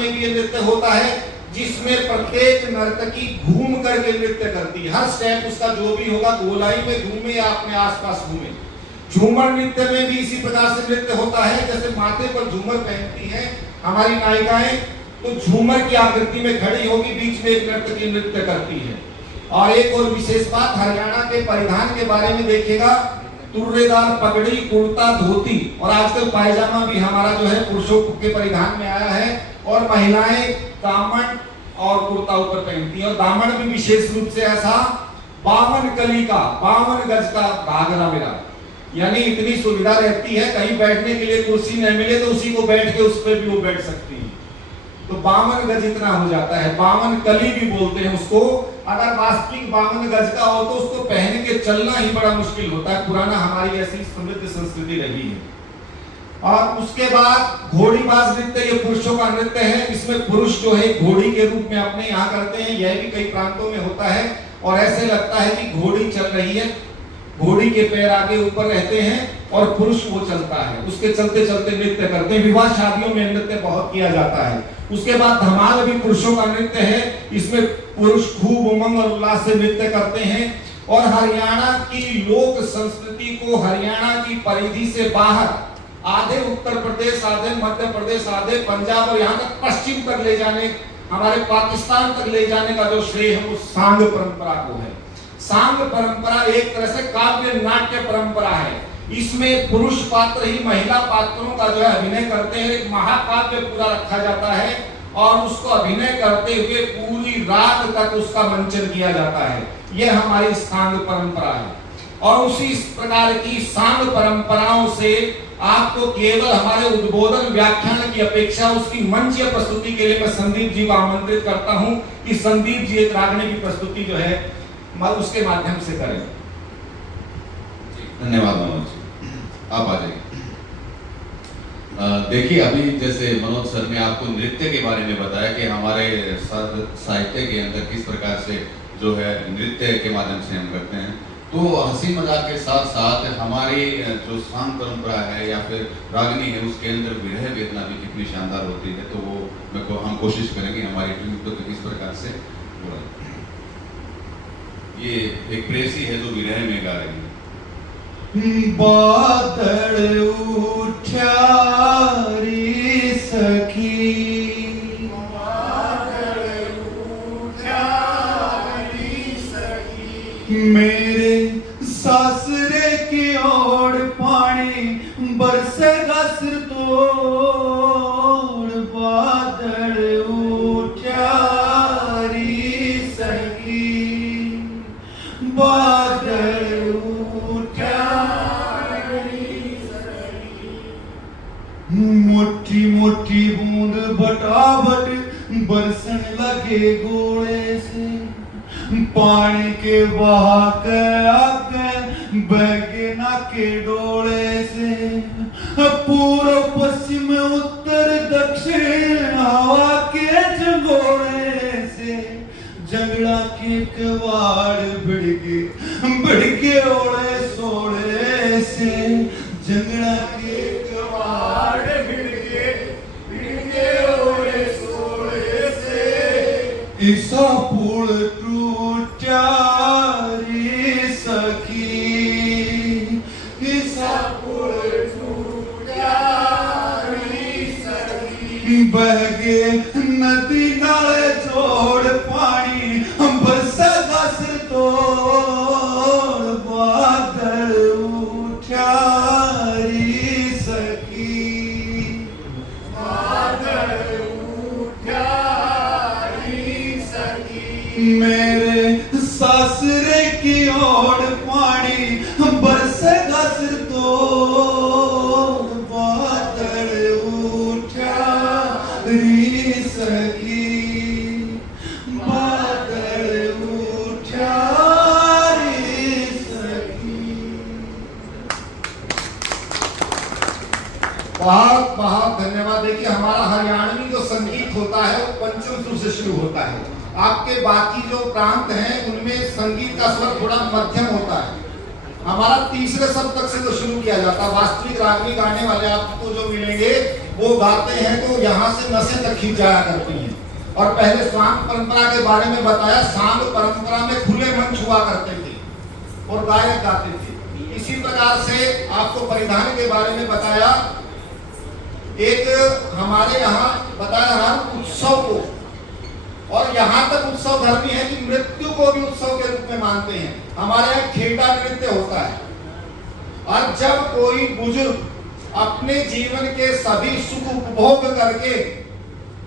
में भी ये नृत्य होता है, जिसमें प्रत्येक नर्तकी घूम करके नृत्य करती है। हर स्टेप उसका जो भी होगा गोलाई में घूमे या अपने आसपास घूमे। झूमर नृत्य में भी इसी प्रकार से नृत्य होता है, जैसे माथे पर झूमर पहनती है हमारी नायिकाएं, तो झूमर की आकृति में खड़ी होगी, बीच में एक नर्तकी नृत्य करती है। और एक और विशेष बात, हरियाणा के परिधान के बारे में देखिएगा, तुर्रेदार पगड़ी, कुर्ता, धोती और आजकल पायजामा भी हमारा जो है पुरुषों के परिधान में आया है। और महिलाएं दामन और कुर्ता ऊपर पहनती है, और दामन भी विशेष रूप से ऐसा 52 कली का 52 गज का घाघरा मेरा, यानी इतनी सुविधा रहती है, कहीं बैठने के लिए कुर्सी न मिले तो उसी को बैठ के उस पर भी वो बैठ सकती है। तो 52 गज इतना हो जाता है, 52 कली भी बोलते हैं उसको। अगर वास्तविक 52 गज का हो तो उसको पहन के चलना ही बड़ा मुश्किल होता है। पुराना हमारी ऐसी समृद्ध संस्कृति रही है। और उसके बाद घोड़ीबाज नृत्य, ये पुरुषों का नृत्य है। इसमें पुरुष जो है घोड़ी के रूप में अपने यहाँ करते हैं, यह भी कई प्रांतों में होता है। और ऐसे लगता है कि घोड़ी चल रही है, घोड़ी के पैर आगे ऊपर रहते हैं और पुरुष वो चलता है, उसके चलते चलते नृत्य करते हैं। विवाह शादियों में नृत्य बहुत किया जाता है। उसके बाद धमाल भी पुरुषों का नृत्य है। इसमें पुरुष खूब उमंग और उल्लास से नृत्य करते हैं। और हरियाणा की लोक संस्कृति को हरियाणा की परिधि से बाहर, आधे उत्तर प्रदेश, आधे मध्य प्रदेश, आधे पंजाब और यहाँ तक पश्चिम तक ले जाने, हमारे पाकिस्तान तक ले जाने का जो श्रेय है वो सांग परंपरा को है। सांग परंपरा एक तरह से काव्य नाट्य परंपरा है। इसमें पुरुष पात्र ही महिला पात्रों का जो है अभिनय करते हैं। एक महाकाव्य पूरा रखा जाता है और उसको अभिनय करते हुए पूरी रात तक उसका मंचन किया जाता है। यह हमारी सांग परंपरा है। और उसी प्रकार की सांग परंपराओं से आपको केवल हमारे उद्बोधन व्याख्यान की अपेक्षा उसकी मंचीय प्रस्तुति के लिए मैं संदीप जी को आमंत्रित करता हूं कि संदीप जी एक रागनी की प्रस्तुति जो है उसके माध्यम से करें। धन्यवाद मनोज जी, आप आ जाइए। देखिए, अभी जैसे मनोज सर ने आपको नृत्य के बारे में बताया कि हमारे साहित्य के अंदर किस प्रकार से जो है नृत्य के माध्यम से हम करते हैं, तो हंसी मजाक के साथ साथ हमारी जो सांग परंपरा है या फिर रागनी है, उसके अंदर विरह वेदना भी कितनी शानदार होती है। तो वो हम कोशिश करेंगे हमारी टीम को तो किस प्रकार से हो रहा है। ये एक प्रेसी है जो विरह में गा रही है। बादल उठा रे सखी, बादल उठा रे सखी, मेरे सासरे की ओर पानी बरसेगा सिर तोड़। बादल उठा रे सखी, बादल उठा रे सखी, मोटी मोटी बूंद बटाबट बरसन लगे गोले से। पानी के बहा के आके बहगे ना के डोले से। पूर्व पश्चिम उत्तर दक्षिण हवा के झंगोरे से। जंगला के कवाड़ बिड़के ओले सोले से। जंगला के कवाड़ बिड़के ओले सोले से। ईसा पुल टूटा रे सखी, ईसा पुल टूटा रे सखी, बहगे नदी नाले जोड़ पानी बरसेगा सिर तोड़। बादल उठा रे सखी, बादल उठा रे सखी, मेरे सासरे की ओर पानी बरसेगा सिर तोड़। बादल उठा रे सखी, बादल उठा रे सखी। बहुत बहुत धन्यवाद। देखिए, हमारा हरियाणवी जो संगीत होता है वो पंचम सुर से शुरू होता है। आपके बाकी जो प्रांत हैं उनमें संगीत का स्वर थोड़ा मध्यम होता है, हमारा तीसरे सप्तक से तो शुरू किया जाता है। वास्तविक रागनी गाने वाले आपको जो मिलेंगे वो गाते हैं तो यहाँ से नसें तक खींच जाया करती हैं। और पहले सांग परंपरा के बारे में बताया, सांग परंपरा में खुले मंच हुआ करते थे और गायक गाते थे। इसी प्रकार से आपको परिधान के बारे में बताया, एक हमारे यहाँ बताया हर उत्सव को, और यहाँ तक उत्सव धर्मी है कि मृत्यु को भी उत्सव के रूप में मानते हैं। हमारे यहाँ खेड़ा नृत्य होता है, और जब कोई बुजुर्ग अपने जीवन के सभी सुख उपभोग करके,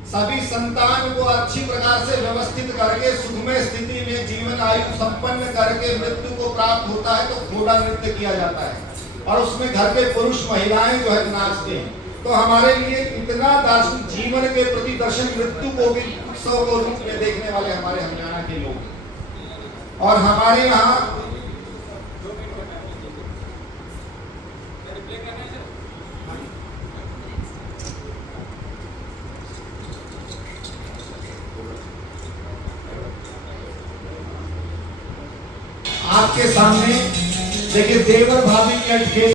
सभी संतान को अच्छी प्रकार से व्यवस्थित करके, सुखमय स्थिति में जीवन आयु संपन्न करके मृत्यु को प्राप्त होता है तो घोड़ा नृत्य किया जाता है, और उसमें घर के पुरुष महिलाएं जो है नाचते हैं। तो हमारे लिए इतना दार्शनिक जीवन के प्रति दर्शन, मृत्यु को भी उत्सव को रूप में देखने वाले हमारे हरियाणा के लोग। और हमारे यहाँ आपके सामने देखिए देवर भाभी की अटके